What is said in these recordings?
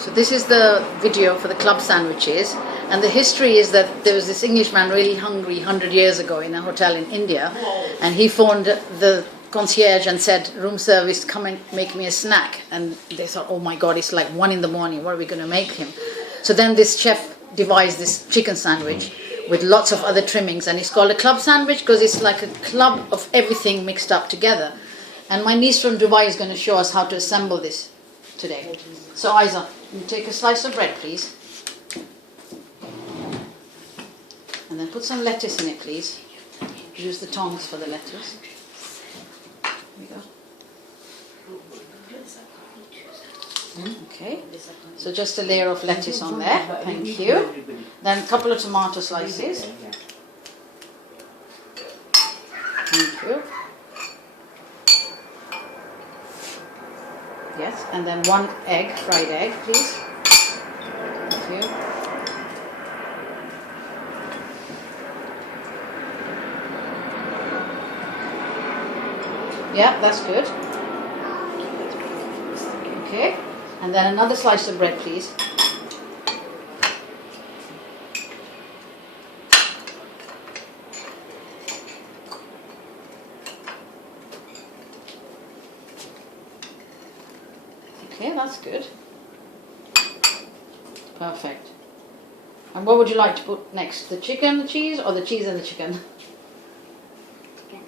So this is the video for the club sandwiches, and the history is that there was this Englishman really hungry 100 years ago in a hotel in India, and he phoned the concierge and said, room service, come and make me a snack. And they thought, oh my god, it's like 1 in the morning, what are we going to make him? So then this chef devised this chicken sandwich with lots of other trimmings, and it's called a club sandwich because it's like a club of everything mixed up together. And my niece from Dubai is going to show us how to assemble this today. So Iyza, you take a slice of bread, please. And then put some lettuce in it, please. Use the tongs for the lettuce. There we go. Okay, so just a layer of lettuce on there. Thank you. Then a couple of tomato slices. Thank you. Yes, and then 1 egg, fried egg, please. Thank you. Yeah, that's good. Okay, and then another slice of bread, please. Okay, that's good. Perfect. And what would you like to put next? The chicken, the cheese, or the cheese and the chicken? Chicken.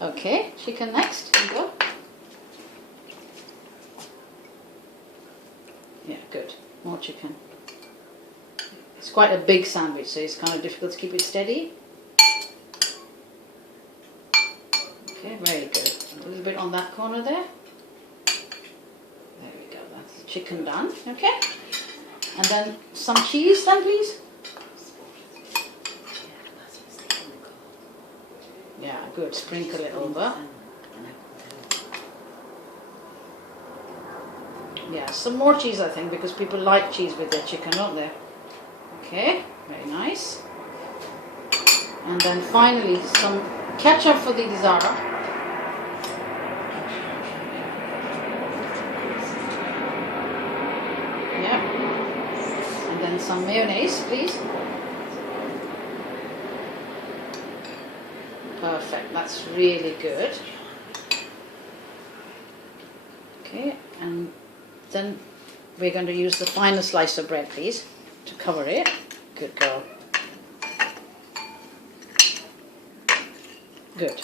Okay, chicken next. There you go. Yeah, good. More chicken. It's quite a big sandwich, so it's kind of difficult to keep it steady. Okay, very good. A little bit on that corner there. There we go, that's chicken done. Okay. And then some cheese then, please. Yeah, good. Sprinkle it over. Yeah, some more cheese I think, because people like cheese with their chicken, don't they? Okay, very nice. And then finally some ketchup for the Zara. Yeah. And then some mayonnaise, please. Perfect, that's really good. Okay, and then we're going to use the final slice of bread, please, to cover it. Good girl. Good.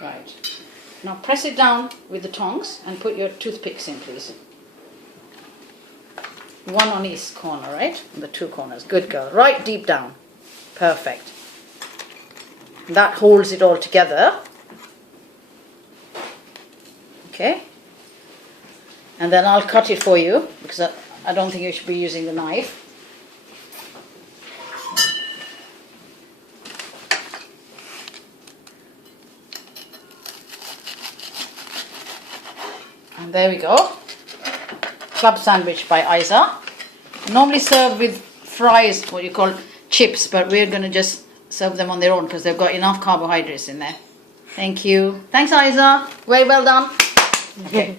Right. Now press it down with the tongs and put your toothpicks in, please. 1 on each corner, right? On the 2 corners. Good girl. Right deep down. Perfect. That holds it all together. Okay. And then I'll cut it for you, because I don't think you should be using the knife. And there we go. Club sandwich by Iyza. Normally served with fries, what you call chips, but we're going to just serve them on their own because they've got enough carbohydrates in there. Thank you. Thanks, Iyza. Very well done. Okay.